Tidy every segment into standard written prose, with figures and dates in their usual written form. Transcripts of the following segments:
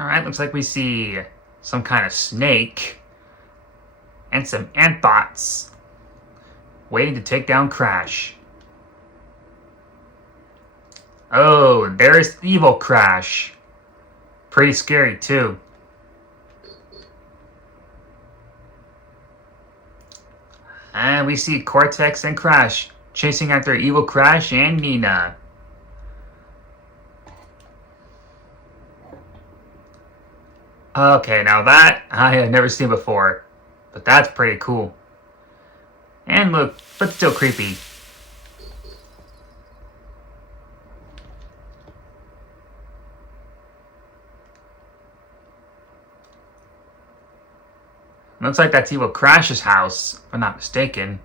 Alright, looks like we see some kind of snake and some ant bots waiting to take down Crash. Oh, there's evil Crash. Pretty scary too. And we see Cortex and Crash chasing after evil Crash and Nina. Okay, now that I have never seen before, but that's pretty cool. And look, but still creepy. Looks like that's evil Crash's house, if I'm not mistaken.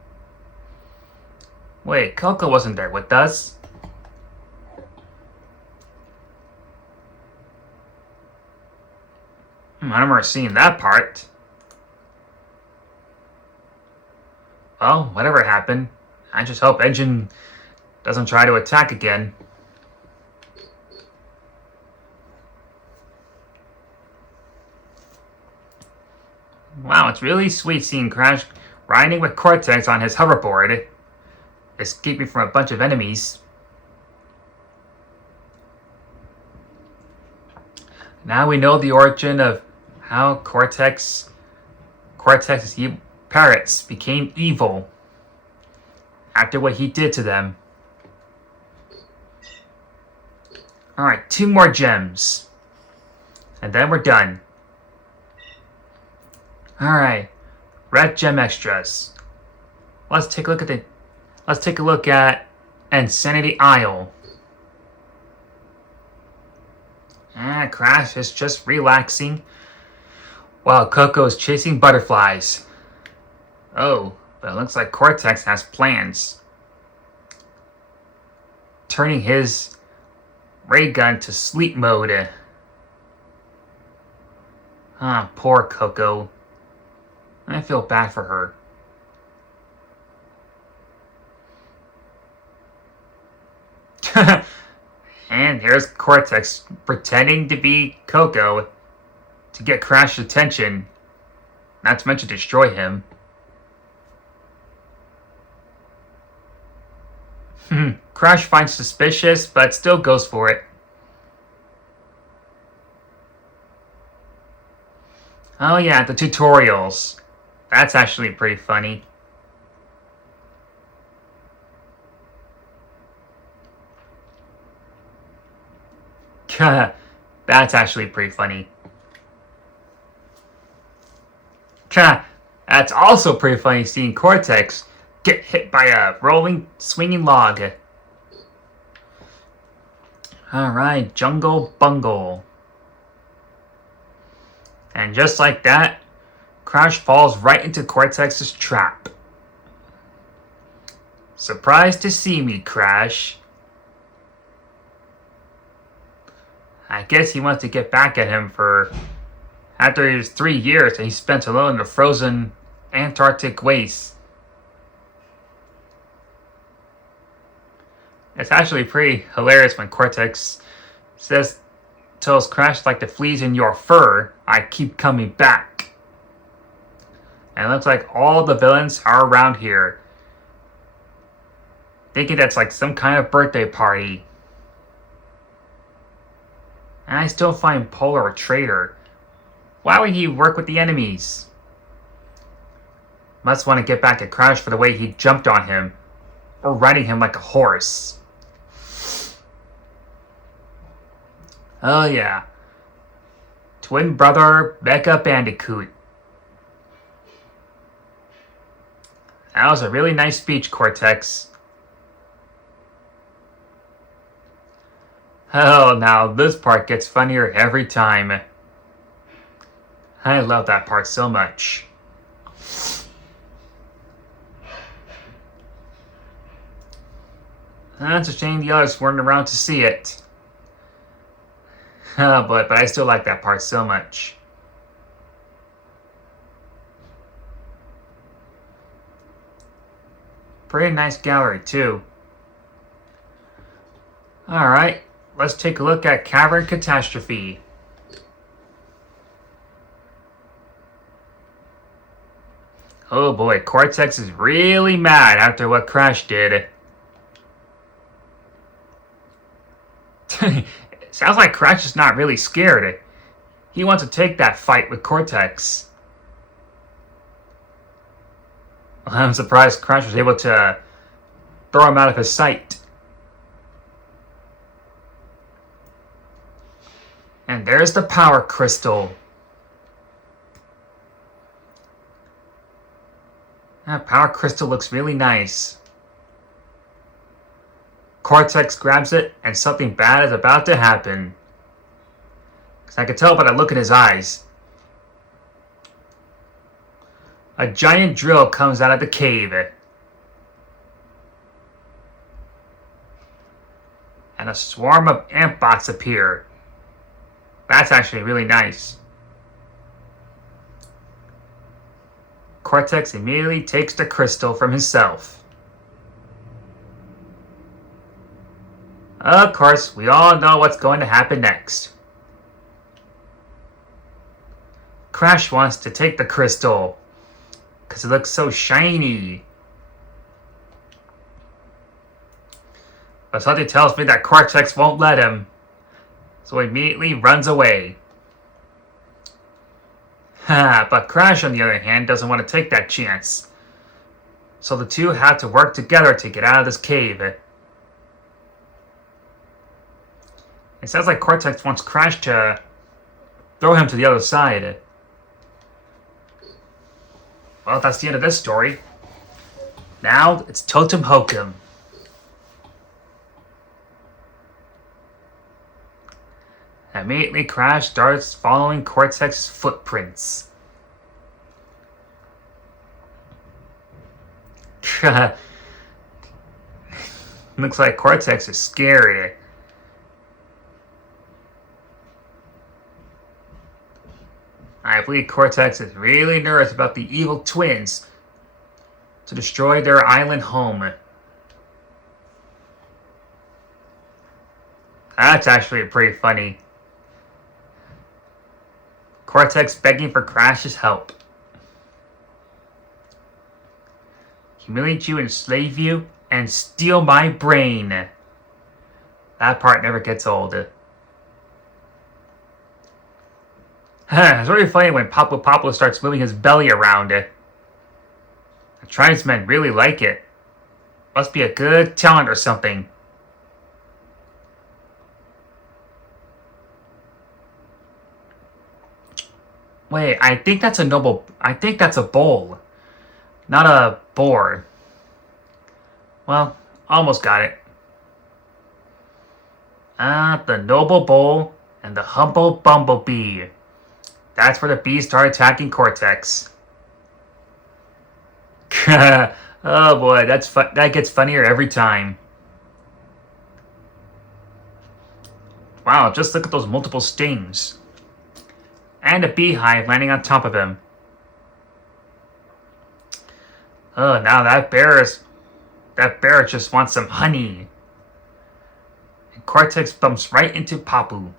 Wait, Coco wasn't there with us. I don't remember seeing that part. Well, whatever happened, I just hope Engine doesn't try to attack again. Wow, it's really sweet seeing Crash riding with Cortex on his hoverboard, escaping from a bunch of enemies. Now we know the origin of how Cortex's parrots became evil after what he did to them. Alright, 2 more gems. And then we're done. Alright, red gem extras. Let's take a look at Twinsanity Isle. Crash is just relaxing while Coco is chasing butterflies. Oh, but it looks like Cortex has plans. Turning his ray gun to sleep mode. Poor Coco. I feel bad for her. And here's Cortex pretending to be Coco to get Crash's attention. Not to mention destroy him. Crash finds suspicious, but still goes for it. Oh yeah, the tutorials. That's actually pretty funny. That's actually pretty funny. That's also pretty funny seeing Cortex get hit by a rolling, swinging log. Alright, Jungle Bungle. And just like that, Crash falls right into Cortex's trap. Surprised to see me, Crash. I guess he wants to get back at him for after his 3 years that he spent alone in the frozen Antarctic wastes. It's actually pretty hilarious when Cortex tells Crash, like the fleas in your fur, I keep coming back. And it looks like all the villains are around here, thinking that's like some kind of birthday party. And I still find Polar a traitor. Why would he work with the enemies? Must want to get back at Crash for the way he jumped on him, or riding him like a horse. Oh yeah. Twin brother Mecha Bandicoot. That was a really nice speech, Cortex. Oh, now this part gets funnier every time. I love that part so much. That's a shame the others weren't around to see it. But I still like that part so much. Pretty nice gallery too. Alright, let's take a look at Cavern Catastrophe. Oh boy, Cortex is really mad after what Crash did. Sounds like Crash is not really scared. He wants to take that fight with Cortex. I'm surprised Crash was able to throw him out of his sight. And there's the power crystal. That power crystal looks really nice. Cortex grabs it, and something bad is about to happen. Because I can tell by the look in his eyes. A giant drill comes out of the cave. And a swarm of ant bots appear. That's actually really nice. Cortex immediately takes the crystal from himself. Of course, we all know what's going to happen next. Crash wants to take the crystal because it looks so shiny. But something tells me that Cortex won't let him, so he immediately runs away. But Crash, on the other hand, doesn't want to take that chance. So the two have to work together to get out of this cave. It sounds like Cortex wants Crash to throw him to the other side. Well, that's the end of this story. Now, it's Totem Hokum. Immediately, Crash starts following Cortex's footprints. Looks like Cortex is scared. I believe Cortex is really nervous about the evil twins to destroy their island home. That's actually pretty funny. Cortex begging for Crash's help. Humiliate you, enslave you, and steal my brain. That part never gets old. It's really funny when Pablo starts moving his belly around. The tribesmen really like it. Must be a good talent or something. Wait, I think that's a bull, not a boar. Well, almost got it. The noble bull and the humble bumblebee. That's where the bees start attacking Cortex. Oh boy, that gets funnier every time. Wow, just look at those multiple stings. And a beehive landing on top of him. Oh, now that bear just wants some honey. And Cortex bumps right into Papu.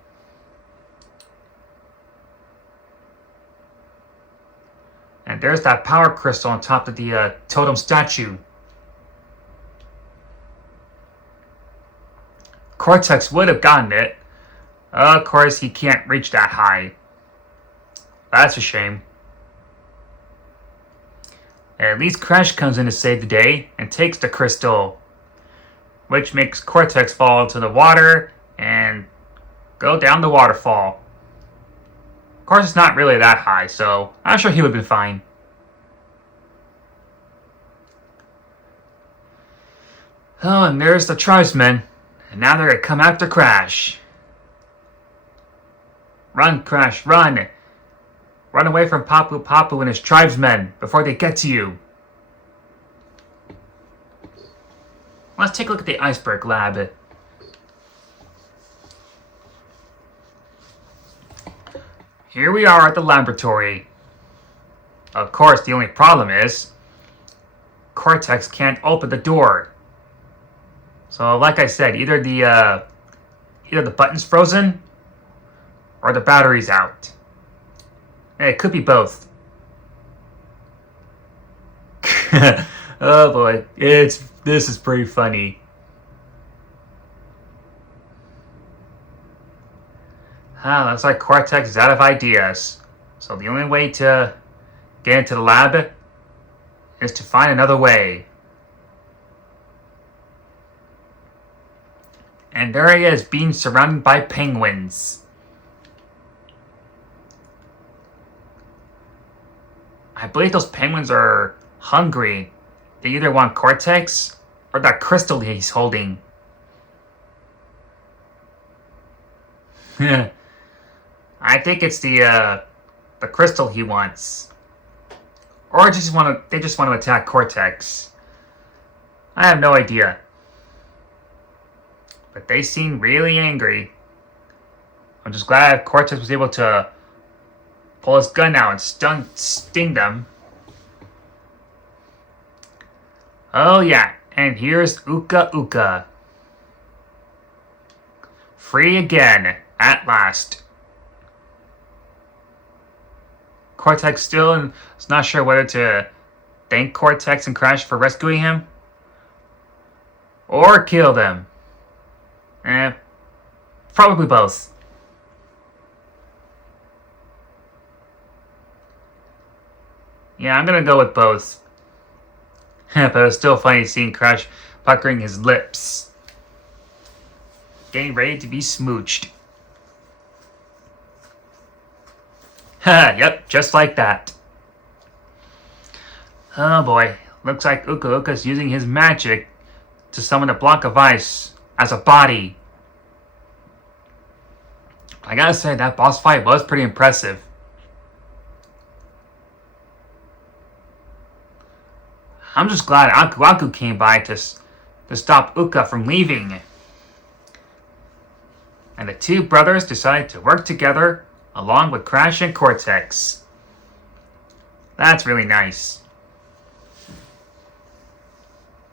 And there's that power crystal on top of the totem statue. Cortex would have gotten it. Of course, he can't reach that high. That's a shame. At least Crash comes in to save the day and takes the crystal, which makes Cortex fall into the water and go down the waterfall. Of course, it's not really that high, so I'm sure he would have been fine. Oh, and there's the tribesmen, and now they're gonna come after Crash. Run, Crash, run! Run away from Papu and his tribesmen before they get to you. Let's take a look at the iceberg lab. Here we are at the laboratory. Of course, the only problem is Cortex can't open the door. So, like I said, either the button's frozen or the battery's out. It could be both. Oh boy, this is pretty funny. Looks like Cortex is out of ideas. So the only way to get into the lab is to find another way. And there he is, being surrounded by penguins. I believe those penguins are hungry. They either want Cortex or that crystal he's holding. I think it's the crystal he wants. Or they just want to attack Cortex. I have no idea. But they seem really angry. I'm just glad Cortex was able to pull his gun out and sting them. Oh yeah, and here's Uka Uka. Free again, at last. Cortex still is not sure whether to thank Cortex and Crash for rescuing him or kill them. Probably both. Yeah, I'm gonna go with both. But it was still funny seeing Crash puckering his lips. Getting ready to be smooched. Yep, just like that. Oh boy, looks like Uka Uka's using his magic to summon a block of ice as a body. I gotta say, that boss fight was pretty impressive. I'm just glad Aku Aku came by to stop Uka from leaving. And the two brothers decided to work together along with Crash and Cortex. That's really nice.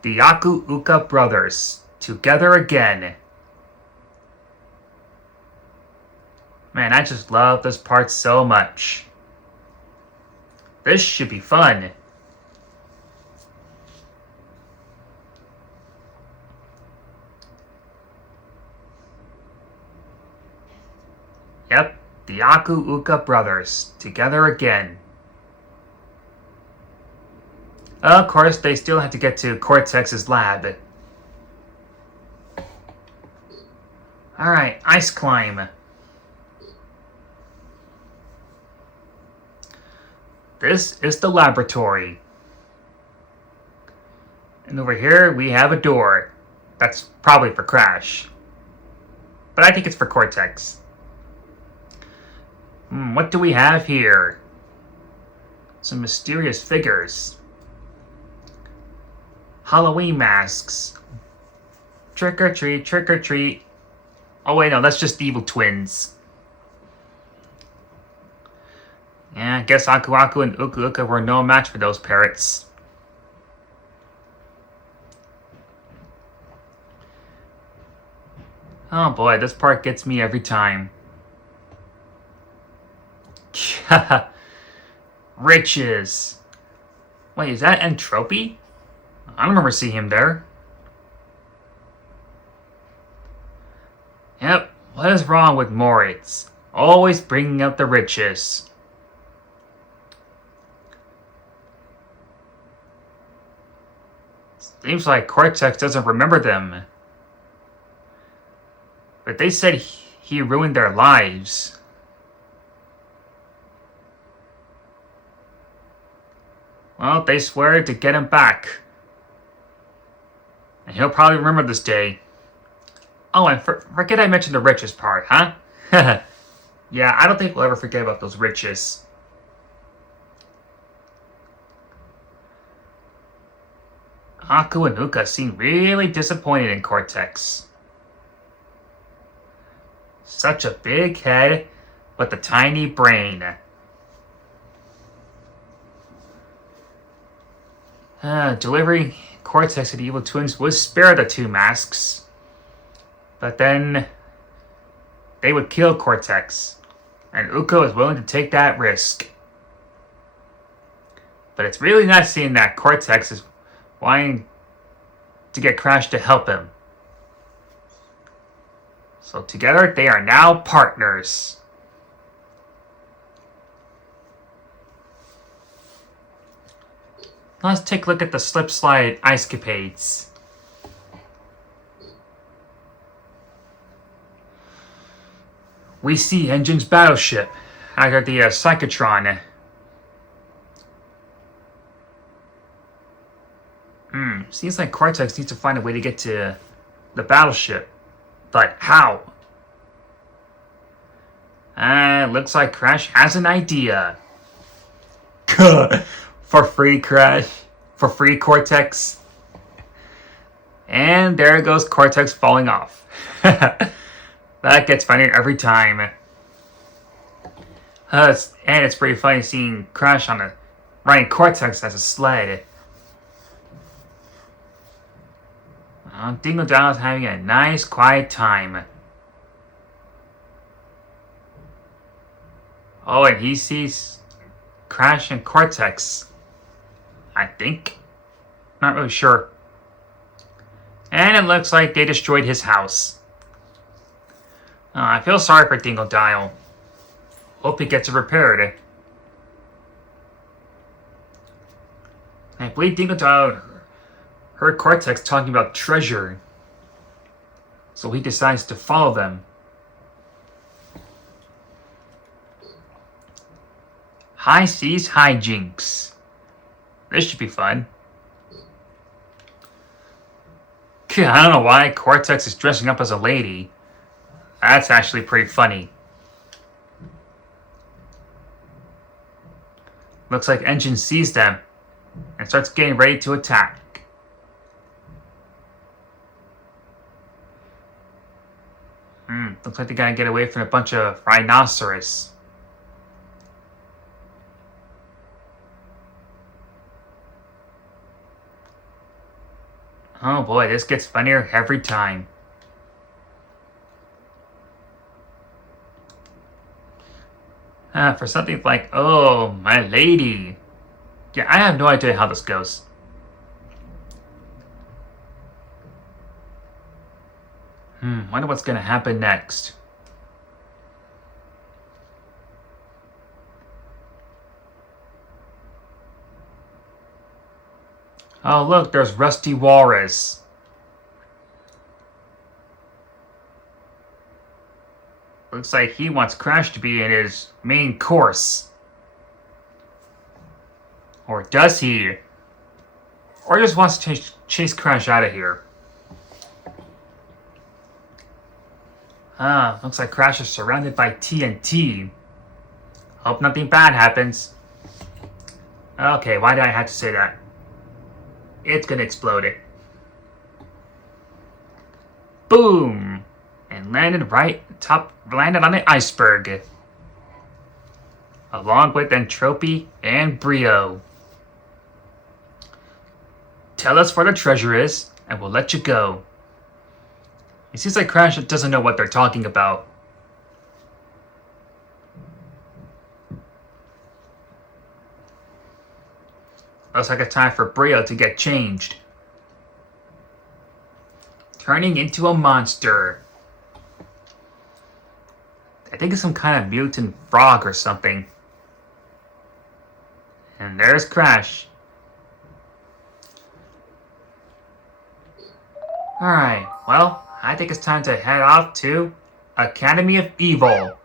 The Aku Uka brothers, together again. Man, I just love this part so much. This should be fun. Yep, the Aku Uka brothers, together again. Of course, they still have to get to Cortex's lab. Alright, ice climb. This is the laboratory. And over here we have a door. That's probably for Crash. But I think it's for Cortex. What do we have here? Some mysterious figures. Halloween masks. Trick or treat, trick or treat. Oh wait, no, that's just evil twins. Yeah, I guess Aku Aku and Uka Uka were no match for those parrots. Oh boy, this part gets me every time. Riches. Wait, is that Entropy? I don't remember seeing him there. Yep, what is wrong with Moritz? Always bringing up the riches. Seems like Cortex doesn't remember them. But they said he ruined their lives. Well, they swear to get him back. And he'll probably remember this day. Oh, and forget I mentioned the riches part, huh? Yeah, I don't think we'll ever forget about those riches. Aku and Uka seem really disappointed in Cortex. Such a big head, but the tiny brain. Delivering Cortex to the evil twins would spare the two masks. But then they would kill Cortex. And Uka was willing to take that risk. But it's really nice seeing that Cortex is wanting to get Crash to help him. So together, they are now partners. Let's take a look at the slip slide ice capades. We see Engine's battleship under the Psychotron. Seems like Cortex needs to find a way to get to the battleship. But how? Looks like Crash has an idea. For free, Crash. For free, Cortex. And there goes Cortex falling off. That gets funnier every time. And it's pretty funny seeing Crash riding Cortex as a sled. Dingo Donald's having a nice, quiet time. Oh, and he sees Crash and Cortex. I think. Not really sure. And it looks like they destroyed his house. I feel sorry for Dingo Dial. Hope he gets it repaired. I believe Dingo Dial heard Cortex talking about treasure. So he decides to follow them. High Seas Hijinks. This should be fun. I don't know why Cortex is dressing up as a lady. That's actually pretty funny. Looks like Engine sees them and starts getting ready to attack. Looks like they gotta get away from a bunch of rhinoceros. Oh boy, this gets funnier every time. For something like, oh, my lady. Yeah, I have no idea how this goes. Wonder what's gonna happen next. Oh look, there's Rusty Walrus. Looks like he wants Crash to be in his main course. Or does he? Or just wants to chase Crash out of here. Looks like Crash is surrounded by TNT. Hope nothing bad happens. Okay, why did I have to say that? It's gonna explode it. Boom! And landed on the iceberg. Along with Entropy and Brio. Tell us where the treasure is, and we'll let you go. It seems like Crash doesn't know what they're talking about. Looks like it's time for Brio to get changed. Turning into a monster. I think it's some kind of mutant frog or something. And there's Crash. Alright, well, I think it's time to head off to Academy of Evil.